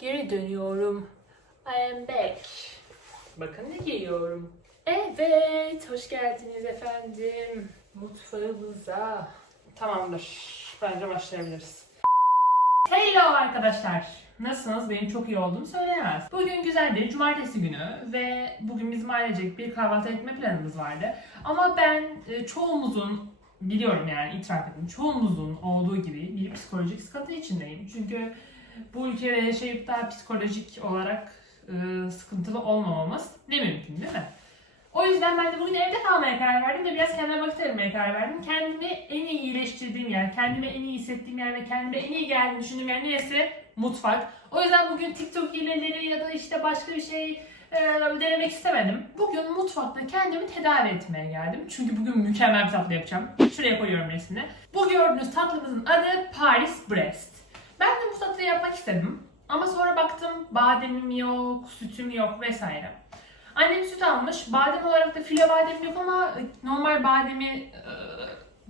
Geri dönüyorum. I am back. Bakın ne giyiyorum. Evet, hoş geldiniz efendim. Mutfağımıza. Tamamdır. Bence başlayabiliriz. Hello arkadaşlar. Nasılsınız? Benim çok iyi olduğum söylenemez. Bugün güzel bir cumartesi günü ve bugün bizim ailecek bir kahvaltı etme planımız vardı. Ama ben e, çoğumuzun biliyorum yani itiraf edeyim. Çoğumuzun olduğu gibi bir psikolojik sıkıntı içindeyim. Çünkü bu ülkede yaşayıp da psikolojik olarak e, sıkıntılı olmamamız ne mümkün değil mi? O yüzden ben de bugün evde kalmaya karar verdim ve biraz kendime vakit ayırmaya karar verdim. Kendimi en iyi iyileştirdiğim yer, kendimi en iyi hissettiğim yer ve kendime en iyi geldiğini düşündüğüm yer neresi? Mutfak. O yüzden bugün TikTok hileleri ya da işte başka bir şey e, denemek istemedim. Bugün mutfakta kendimi tedavi etmeye geldim. Çünkü bugün mükemmel bir tatlı yapacağım. Şuraya koyuyorum resmini. Bu gördüğünüz tatlımızın adı Paris Brest. Ben de bu tatlıyı yapmak istedim. Ama sonra baktım bademim yok, sütüm yok vesaire. Annem süt almış. Badem olarak da filo badem yok ama normal bademi e,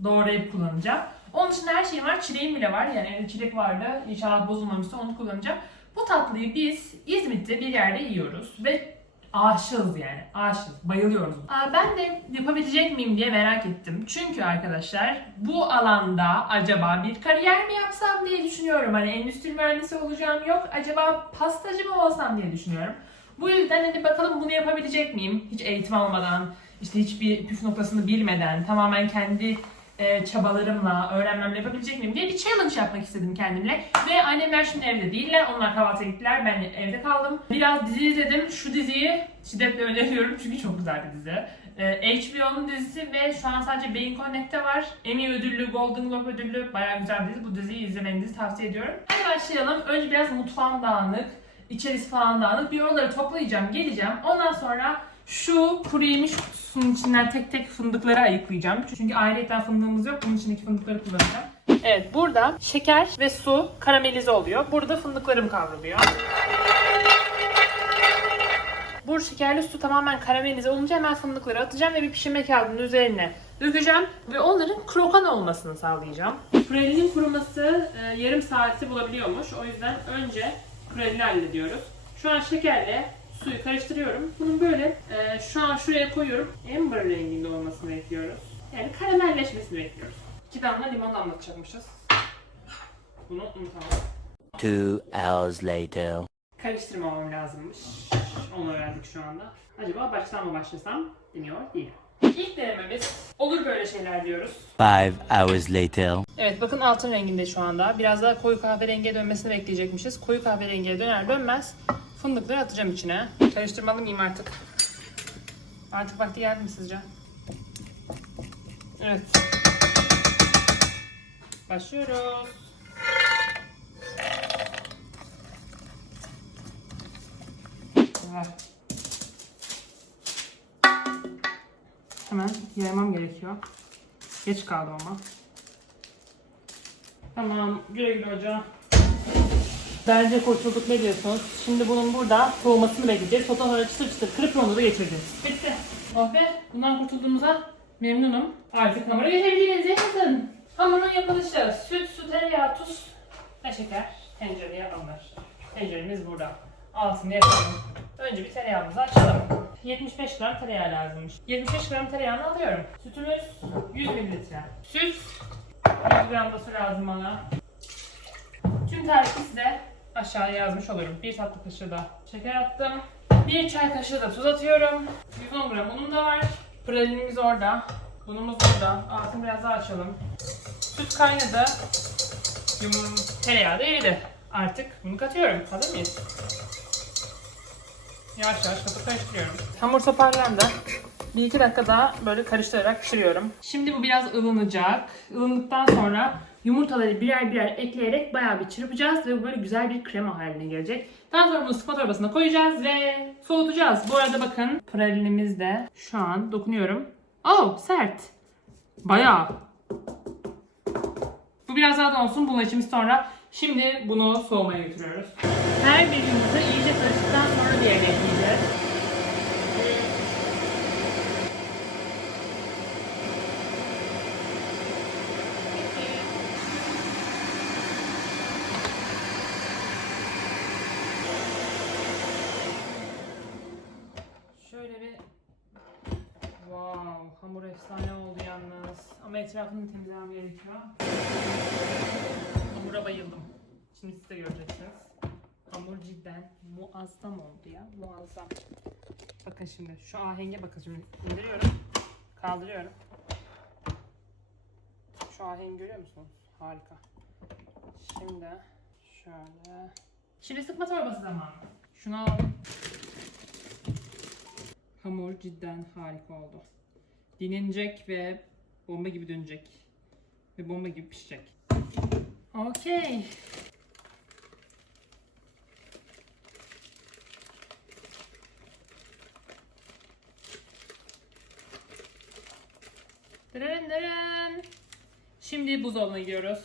doğrayıp kullanacağım. Onun için her şeyim var. Çileğim bile var. Yani çilek vardı. İnşallah bozulmamışsa onu kullanacağım. Bu tatlıyı biz İzmit'te bir yerde yiyoruz ve aşığız yani. Aşığız. Bayılıyoruz. Aa, ben de yapabilecek miyim diye merak ettim. Çünkü arkadaşlar bu alanda acaba bir kariyer mi yapsam diye düşünüyorum. Hani endüstri mühendisi olacağım yok. Acaba pastacı mı olsam diye düşünüyorum. Bu yüzden hadi bakalım bunu yapabilecek miyim? Hiç eğitim almadan, işte hiçbir püf noktasını bilmeden, tamamen kendi e, çabalarımla, öğrenmemle yapabilecek miyim diye bir challenge yapmak istedim kendimle. Ve annemler şimdi evde değiller. Onlar kahvaltıya gittiler. Ben evde kaldım. Biraz dizi izledim. Şu diziyi şiddetle öneriyorum çünkü çok güzel bir dizi. E, HBO'nun dizisi ve şu an sadece Beyin Connect'te var. Emmy ödüllü, Golden Globe ödüllü bayağı güzel bir dizi. Bu diziyi izlemenizi tavsiye ediyorum. Hadi başlayalım. Önce biraz mutfağım dağınık. İçerisi falan dağınık. Bir oraları toplayacağım, geleceğim. Ondan sonra şu kuru yemiş kutusunun içinden tek tek fındıkları ayıklayacağım. Çünkü ayrıca fındığımız yok. Bunun içindeki fındıkları kullanacağım. Evet burada şeker ve su karamelize oluyor. Burada fındıklarım kavruluyor. Bu şekerli su tamamen karamelize olunca hemen fındıkları atacağım ve bir pişirme kağıdının üzerine dökeceğim ve onların krokan olmasını sağlayacağım. Pralinin kuruması e, yarım saati bulabiliyormuş. O yüzden önce pralini hallediyoruz. Şu an şekerle suyu karıştırıyorum. Bunun böyle e, şu an şuraya koyuyorum. Amber renginde olmasını bekliyoruz. Yani karamelleşmesini bekliyoruz. İki damla limon damlatacakmışız. Bunu unutamam. Two hours later. Karıştırmamam lazımmış. Onu öğrendik şu anda. Acaba baştan mı başlasam demiyor değilim. İlk denememiz olur böyle şeyler diyoruz. Five hours later. Evet bakın altın renginde şu anda. Biraz daha koyu kahverengiye dönmesini bekleyecekmişiz. Koyu kahverengiye döner dönmez fındıkları atacağım içine. Karıştırmalı mıyım artık? Artık vakti geldi mi sizce? Evet. Başlıyoruz. Hemen yaymam gerekiyor. Geç kaldım ama. Tamam, güle güle hoca. Bence kurtulduk ne diyorsunuz? Şimdi bunun burada soğumasını bekleyeceğiz. Sotan sonra çıtır çıtır kırıp onu da geçireceğiz. Bitti. Oh be, bundan kurtulduğumuza memnunum. Artık hamura geçebiliriz. Yaşasın. Hamurun yapılışı. Süt, su, tereyağı, tuz ve şeker tencereye alınır. Tenceremiz burada. Altını yakalım. Önce bir tereyağımızı açalım. 75 gram tereyağı lazımmış. 75 gram tereyağını alıyorum. Sütümüz 100 mililitre. Süt 100 gram da su lazım bana. Tüm tarifi size aşağıya yazmış olurum. Bir tatlı kaşığı da şeker attım. Bir çay kaşığı da tuz atıyorum. 110 gram unum da var. Pralinimiz orada. Unumuz burada. Altını biraz daha açalım. Süt kaynadı. Yumum tereyağı da eridi. Artık bunu katıyorum. Hazır mıyız? Yavaş yavaş katıp karıştırıyorum. Hamur toparlandı. Bir iki dakika daha böyle karıştırarak pişiriyorum. Şimdi bu biraz ılınacak. Ilındıktan sonra yumurtaları birer birer ekleyerek bayağı bir çırpacağız ve böyle güzel bir krema haline gelecek. Daha sonra bunu sıkma torbasına koyacağız ve soğutacağız. Bu arada bakın pralinimiz de şu an dokunuyorum. Oh sert. Bayağı. Bu biraz daha donsun. Bunun içimiz sonra. Şimdi bunu soğumaya götürüyoruz. Her bir yumurta iyice karıştıktan sonra diğerini ekleyeceğiz. Wow, hamur efsane oldu yalnız. Ama etrafını temizlemem gerekiyor. Hamura bayıldım. Şimdi siz de göreceksiniz. Hamur cidden muazzam oldu ya. Muazzam. Bakın şimdi şu ahenge bakın şimdi. İndiriyorum. Kaldırıyorum. Şu ahengi görüyor musunuz? Harika. Şimdi şöyle. Şimdi sıkma torbası zamanı. Şunu alalım. Hamur cidden harika oldu. Dinlenecek ve bomba gibi dönecek. Ve bomba gibi pişecek. Okey. Dırın dırın. Şimdi buzdolabına gidiyoruz.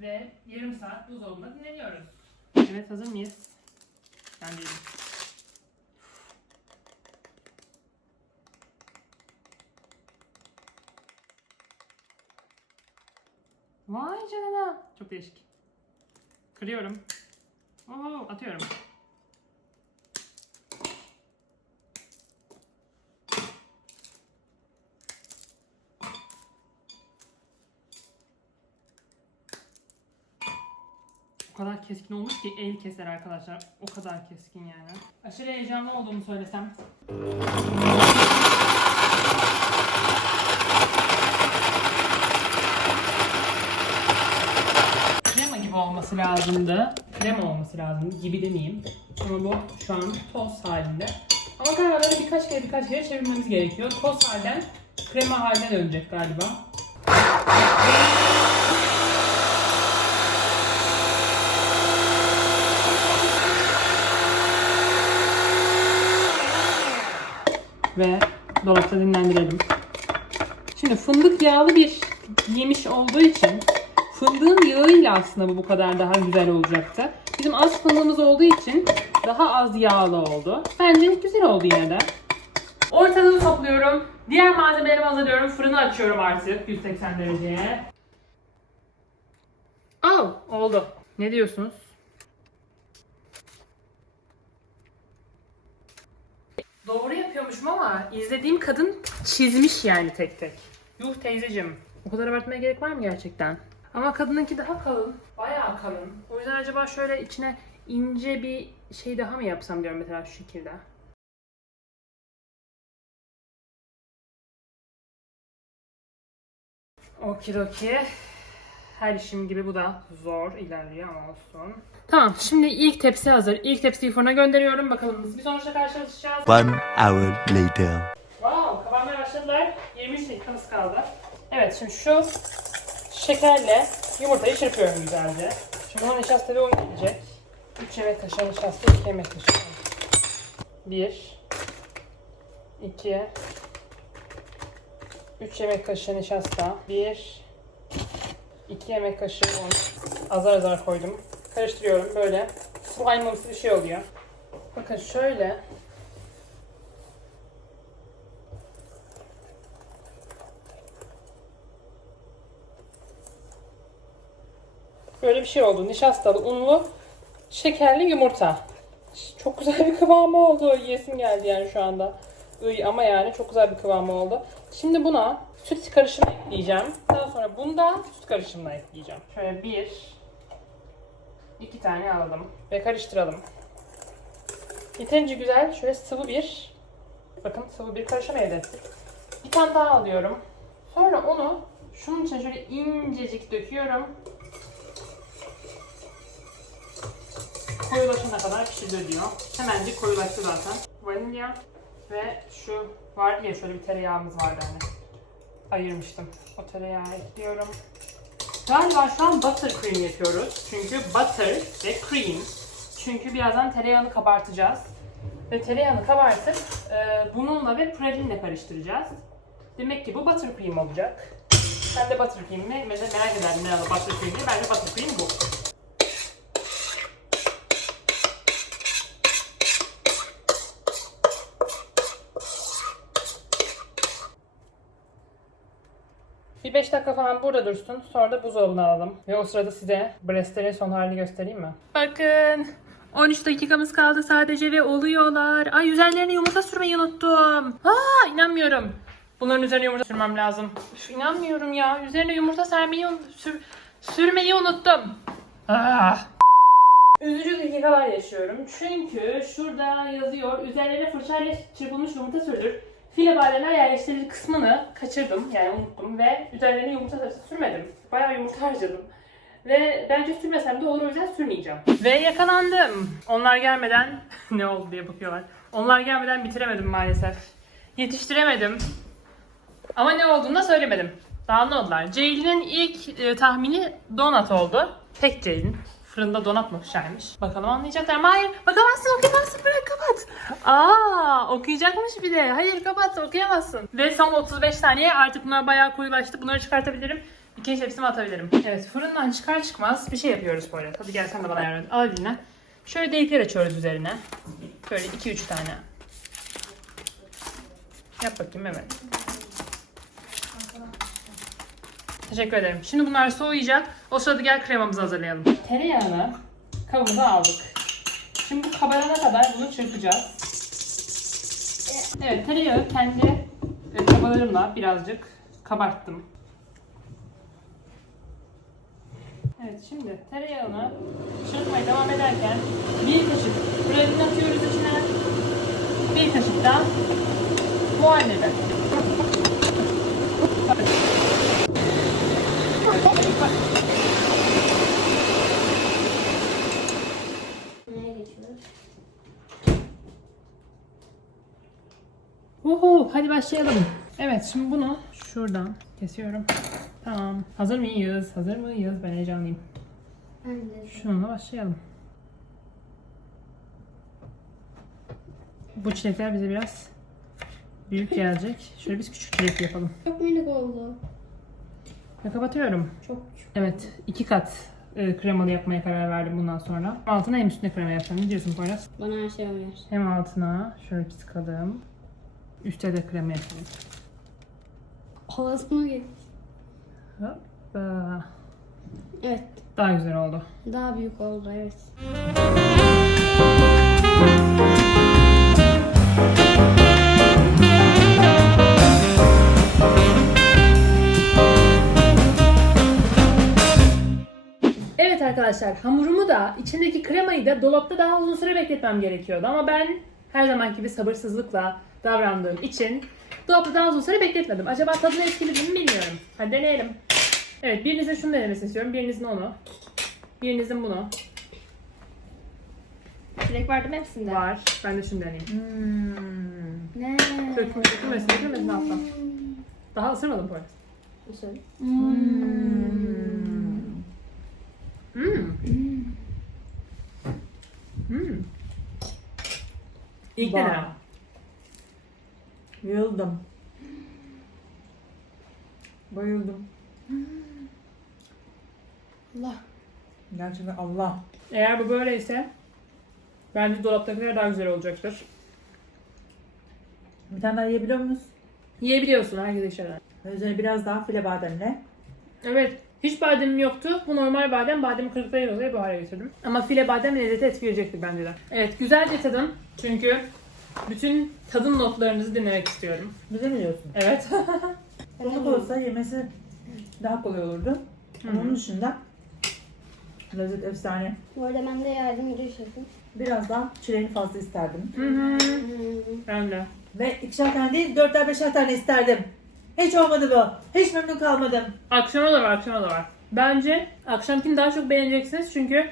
Ve yarım saat buzdolabında dinleniyoruz. Evet hazır mıyız? Ben değilim. Çok değişik. Kırıyorum. Oo, atıyorum. O kadar keskin olmuş ki el keser arkadaşlar. O kadar keskin yani. Aşırı heyecanlı olduğumu söylesem. Krema gibi olması lazımdı. Krema olması lazımdı. Gibi demeyeyim. Ama bu şu an toz halinde. Ama galiba böyle birkaç kere birkaç kere çevirmemiz gerekiyor. Toz halden krema haline dönecek galiba. Ve dolapta dinlendirelim. Şimdi fındık yağlı bir yemiş olduğu için fındığın yağıyla aslında bu bu kadar daha güzel olacaktı. Bizim az fındığımız olduğu için daha az yağlı oldu. Bence güzel oldu yine de. Ortalığı topluyorum. Diğer malzemelerimi hazırlıyorum. Fırını açıyorum artık 180 dereceye. Al oldu. Ne diyorsunuz? Doğru yapıyormuşum ama izlediğim kadın çizmiş yani tek tek. Yuh teyzecim. O kadar abartmaya gerek var mı gerçekten? Ama kadınınki daha kalın. Bayağı kalın. O yüzden acaba şöyle içine ince bir şey daha mı yapsam diyorum mesela şu şekilde. Okidoki. Her işim gibi bu da zor ilerliyor ama olsun. Tamam şimdi ilk tepsi hazır. İlk tepsiyi fırına gönderiyorum. Bakalım biz bir sonuçla karşılaşacağız. One hour later. Wow, kabarmaya başladılar. 23 dakikamız kaldı. Evet, şimdi şu şekerle yumurtayı çırpıyorum güzelce. Şimdi bunun nişasta bir un gelecek. 3 yemek kaşığı nişasta, 2 yemek kaşığı un. 1 2 3 yemek kaşığı nişasta, 1 2 yemek kaşığı un. Azar azar koydum. Karıştırıyorum böyle. Slime'ımsı bir şey oluyor. Bakın şöyle Bir şey oldu. Nişastalı, unlu, şekerli yumurta. Çok güzel bir kıvamı oldu. Yesim geldi yani şu anda. Iy, ama yani çok güzel bir kıvamı oldu. Şimdi buna süt karışımı ekleyeceğim. Daha sonra bunda süt karışımını ekleyeceğim. Şöyle bir, iki tane alalım ve karıştıralım. Yeterince güzel şöyle sıvı bir, bakın sıvı bir karışım elde ettik. Bir tane daha alıyorum. Sonra onu şunun içine şöyle incecik döküyorum. Koyulaşana kadar pişiriliyor. Hemencik koyulaştı zaten. Vanilya ve şu var ya şöyle bir tereyağımız vardı hani. Ayırmıştım. O tereyağı ekliyorum. Galiba şu an butter cream yapıyoruz. Çünkü butter ve cream. Çünkü birazdan tereyağını kabartacağız. Ve tereyağını kabartıp e, bununla ve pralinle karıştıracağız. Demek ki bu butter cream olacak. Ben de butter cream mi? Mesela merak ederdim ne butter cream mi? Bence butter cream bu. Bir 5 dakika falan burada dursun. Sonra da buzdolabına alalım. Ve o sırada size breastlerin son halini göstereyim mi? Bakın. 13 dakikamız kaldı sadece ve oluyorlar. Ay üzerlerine yumurta sürmeyi unuttum. Aa inanmıyorum. Bunların üzerine yumurta sürmem lazım. Üf, inanmıyorum ya. Üzerine yumurta sermeyi sür- sürmeyi unuttum. Ah. Üzücü dakikalar yaşıyorum. Çünkü şurada yazıyor üzerlerine fırçayla çırpılmış yumurta sürülür. File bademler yerleştirilir kısmını kaçırdım yani unuttum ve üzerlerine yumurta sarısı sürmedim. Bayağı yumurta harcadım. Ve bence sürmesem de olur o yüzden sürmeyeceğim. Ve yakalandım. Onlar gelmeden ne oldu diye bakıyorlar. Onlar gelmeden bitiremedim maalesef. Yetiştiremedim. Ama ne olduğunu da söylemedim. Daha anladılar. Ceylin'in ilk e, tahmini donat oldu. Tek Ceylin. Fırında donat mı pişermiş? Bakalım anlayacaklar mı? Hayır. Bakamazsın okuyamazsın. Bırak kapat. Aa okuyacakmış bir de. Hayır kapat okuyamazsın. Ve son 35 saniye artık bunlar bayağı koyulaştı. Bunları çıkartabilirim. İkinci tepsime atabilirim. Evet fırından çıkar çıkmaz bir şey yapıyoruz böyle. Hadi gel sen de bana yardım et. Al eline. Şöyle delikler açıyoruz üzerine. Böyle 2-3 tane. Yap bakayım evet. Teşekkür ederim. Şimdi bunlar soğuyacak. O sırada gel kremamızı hazırlayalım. Tereyağını kavanoza aldık. Şimdi bu kabarana kadar bunu çırpacağız. Evet tereyağı kendi e, kabalarımla birazcık kabarttım. Evet şimdi tereyağını çırpmaya devam ederken bir kaşık pralin atıyoruz içine. Bir kaşık da muhallebi. Başlayalım. Evet, şimdi bunu şuradan kesiyorum. Tamam. Hazır mıyız? Hazır mıyız? Ben heyecanlıyım. Şununla başlayalım. Bu çilekler bize biraz büyük gelecek. Şöyle biz küçük çilek yapalım. Çok minik oldu. Ve kapatıyorum. Çok Evet, iki kat e, kremalı yapmaya karar verdim bundan sonra. Altına hem üstüne krema yapacağım. Ne diyorsun Poyraz? Bana her şey uyar. Hem altına şöyle bir sıkalım. Üste de krema yapalım. Havasına. Hoppa. Evet. Daha güzel oldu. Daha büyük oldu evet. Evet arkadaşlar hamurumu da içindeki kremayı da dolapta daha uzun süre bekletmem gerekiyordu ama ben her zaman gibi sabırsızlıkla davrandığım için dolapta daha uzun süre bekletmedim. Acaba tadını etkiledi mi bilmiyorum. Hadi deneyelim. Evet birinizin şunu denemesini istiyorum. Birinizin onu. Birinizin bunu. Çilek vardı mı hepsinde? Var. Ben de şunu deneyeyim. Ne? Dökülmesin, dökülmesin, dökülmesin alttan. Daha ısırmadım bu arada. Nasıl? Hmm. Hmm. İlk Vay. denem. Bayıldım. Bayıldım. Allah. Gerçekten Allah. Eğer bu böyleyse bence dolaptakiler daha güzel olacaktır. Bir tane daha yiyebiliyor muyuz? Yiyebiliyorsun herkese işler. Üzerine biraz daha file bademle. Evet. Hiç bademim yoktu. Bu normal badem. Bademi kırıkları yazıyor. Bu hale getirdim. Ama file badem lezzeti etkileyecektir bence de. Evet. Güzelce tadın. Çünkü bütün tadım notlarınızı dinlemek istiyorum. Güzel biliyorsun. Evet. Donuk olsa yemesi daha kolay olurdu. Ama onun dışında lezzet efsane. Bu arada ben de yardımcı şefim. Biraz daha çileğini fazla isterdim. Hı hı. Ben de. Ve ikişer tane değil dörtler beşer tane isterdim. Hiç olmadı bu. Hiç memnun kalmadım. Akşama da var, akşama da var. Bence akşamkini daha çok beğeneceksiniz çünkü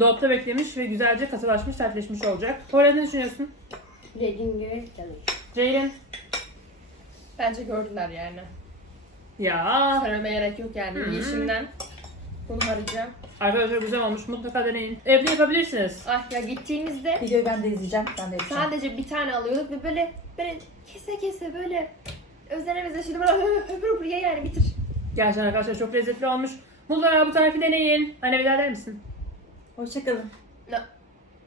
dolapta beklemiş ve güzelce katılaşmış, sertleşmiş olacak. Poyraz ne düşünüyorsun? Dediğim gibi canım. Ceylin? Bence gördüler yani. Ya. Söylemeye gerek yok yani. Hı. Yeşimden bunu arayacağım. Arkadaşlar güzel olmuş. Mutlaka deneyin. Evde yapabilirsiniz. Ah ya gittiğimizde Videoyu ben de izleyeceğim. Ben de izleyeceğim. sadece bir tane alıyorduk ve böyle böyle kese kese böyle özlerimize şimdi böyle öpür öpür ye yani bitir. Gerçekten arkadaşlar çok lezzetli olmuş. Mutlaka bu tarifi deneyin. Anne bir daha der misin? Hoşçakalın. No.